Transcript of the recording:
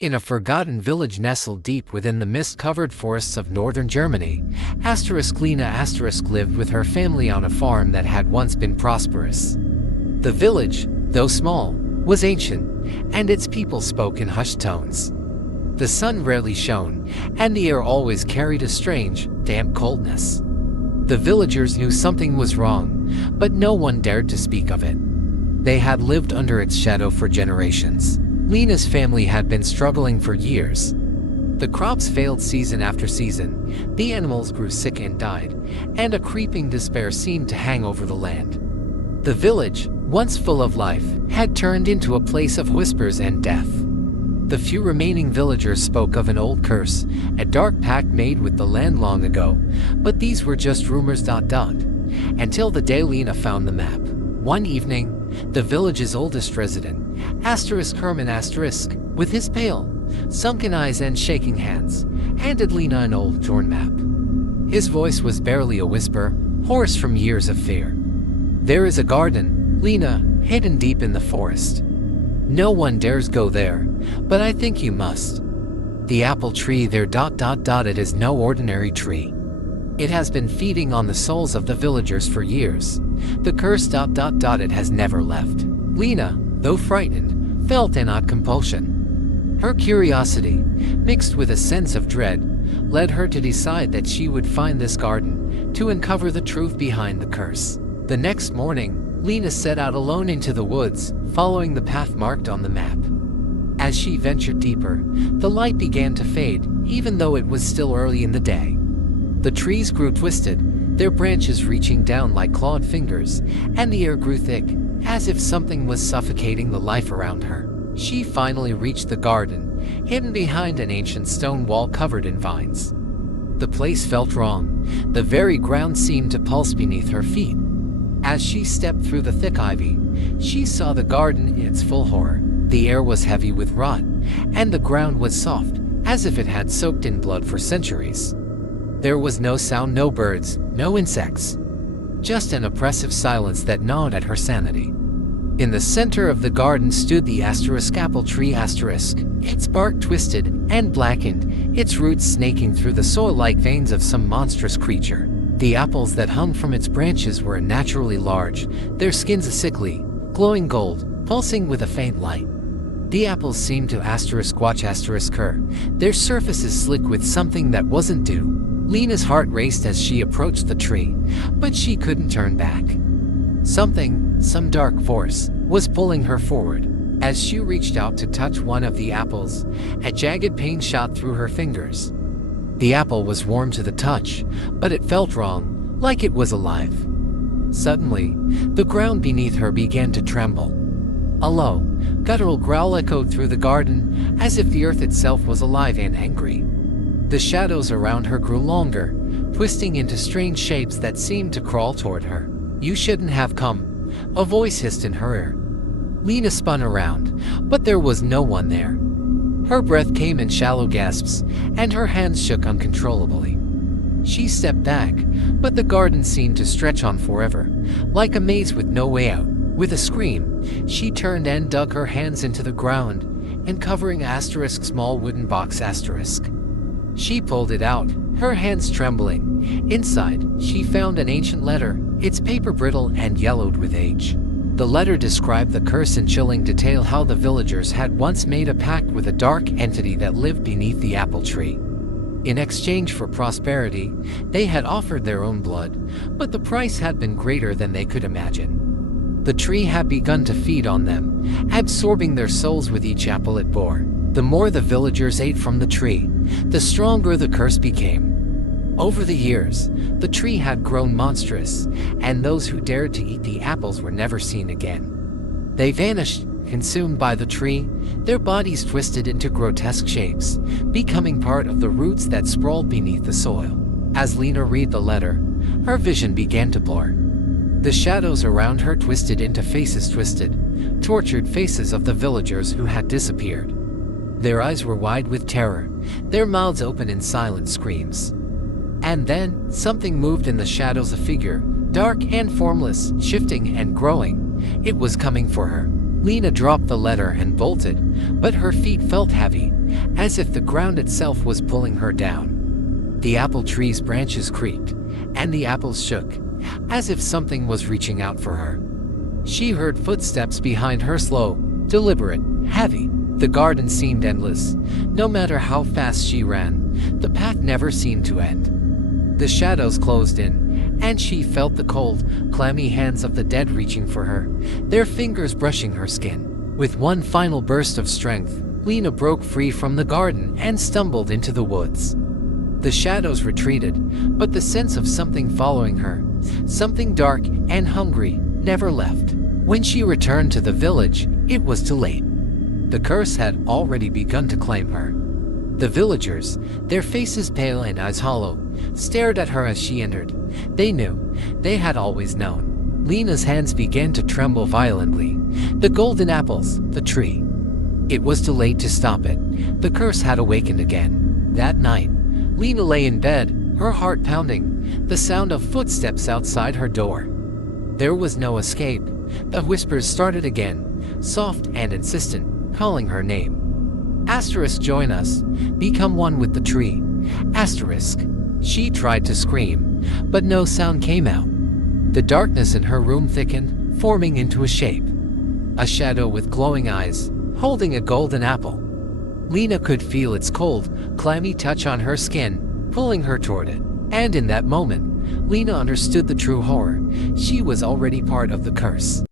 In a forgotten village nestled deep within the mist-covered forests of northern Germany, Lena lived with her family on a farm that had once been prosperous. The village, though small, was ancient, and its people spoke in hushed tones. The sun rarely shone, and the air always carried a strange, damp coldness. The villagers knew something was wrong, but no one dared to speak of it. They had lived under its shadow for generations. Lena's family had been struggling for years. The crops failed season after season, the animals grew sick and died, and a creeping despair seemed to hang over the land. The village, once full of life, had turned into a place of whispers and death. The few remaining villagers spoke of an old curse, a dark pact made with the land long ago, but these were just rumors. Until the day Lena found the map. One evening, the village's oldest resident, Herman, with his pale, sunken eyes and shaking hands, handed Lena an old torn map. His voice was barely a whisper, hoarse from years of fear. "There is a garden, Lena, hidden deep in the forest. No one dares go there, but I think you must. The apple tree there. It is no ordinary tree. It has been feeding on the souls of the villagers for years. The curse. It has never left." Lena, though frightened, felt an odd compulsion. Her curiosity, mixed with a sense of dread, led her to decide that she would find this garden to uncover the truth behind the curse. The next morning, Lena set out alone into the woods, following the path marked on the map. As she ventured deeper, the light began to fade, even though it was still early in the day. The trees grew twisted, their branches reaching down like clawed fingers, and the air grew thick, as if something was suffocating the life around her. She finally reached the garden, hidden behind an ancient stone wall covered in vines. The place felt wrong. The very ground seemed to pulse beneath her feet. As she stepped through the thick ivy, she saw the garden in its full horror. The air was heavy with rot, and the ground was soft, as if it had soaked in blood for centuries. There was no sound, no birds, no insects. Just an oppressive silence that gnawed at her sanity. In the center of the garden stood the apple tree, its bark twisted and blackened, its roots snaking through the soil like veins of some monstrous creature. The apples that hung from its branches were unnaturally large, their skins a sickly, glowing gold, pulsing with a faint light. The apples seemed to watch her, their surfaces slick with something that wasn't dew. Lena's heart raced as she approached the tree, but she couldn't turn back. Some dark force, was pulling her forward. As she reached out to touch one of the apples, a jagged pain shot through her fingers. The apple was warm to the touch, but it felt wrong, like it was alive. Suddenly, the ground beneath her began to tremble. A low, guttural growl echoed through the garden, as if the earth itself was alive and angry. The shadows around her grew longer, twisting into strange shapes that seemed to crawl toward her. "You shouldn't have come," a voice hissed in her ear. Lena spun around, but there was no one there. Her breath came in shallow gasps, and her hands shook uncontrollably. She stepped back, but the garden seemed to stretch on forever, like a maze with no way out. With a scream, she turned and dug her hands into the ground, uncovering small wooden box. She pulled it out, her hands trembling. Inside, she found an ancient letter, its paper brittle and yellowed with age. The letter described the curse in chilling detail, how the villagers had once made a pact with a dark entity that lived beneath the apple tree. In exchange for prosperity, they had offered their own blood, but the price had been greater than they could imagine. The tree had begun to feed on them, absorbing their souls with each apple it bore. The more the villagers ate from the tree, the stronger the curse became. Over the years, the tree had grown monstrous, and those who dared to eat the apples were never seen again. They vanished, consumed by the tree, their bodies twisted into grotesque shapes, becoming part of the roots that sprawled beneath the soil. As Lena read the letter, her vision began to blur. The shadows around her twisted into tortured faces of the villagers who had disappeared. Their eyes were wide with terror, their mouths open in silent screams. And then, something moved in the shadows, a figure, dark and formless, shifting and growing. It was coming for her. Lena dropped the letter and bolted, but her feet felt heavy, as if the ground itself was pulling her down. The apple tree's branches creaked, and the apples shook, as if something was reaching out for her. She heard footsteps behind her, slow, deliberate, heavy. The garden seemed endless. No matter how fast she ran, the path never seemed to end. The shadows closed in, and she felt the cold, clammy hands of the dead reaching for her, their fingers brushing her skin. With one final burst of strength, Lena broke free from the garden and stumbled into the woods. The shadows retreated, but the sense of something following her, something dark and hungry, never left. When she returned to the village, it was too late. The curse had already begun to claim her. The villagers, their faces pale and eyes hollow, stared at her as she entered. They knew. They had always known. Lena's hands began to tremble violently. The golden apples, the tree. It was too late to stop it. The curse had awakened again. That night, Lena lay in bed, her heart pounding, the sound of footsteps outside her door. There was no escape. The whispers started again, soft and insistent, calling her name. Asterisk, join us. Become one with the tree. Asterisk. She tried to scream, but no sound came out. The darkness in her room thickened, forming into a shape. A shadow with glowing eyes, holding a golden apple. Lena could feel its cold, clammy touch on her skin, pulling her toward it. And in that moment, Lena understood the true horror. She was already part of the curse.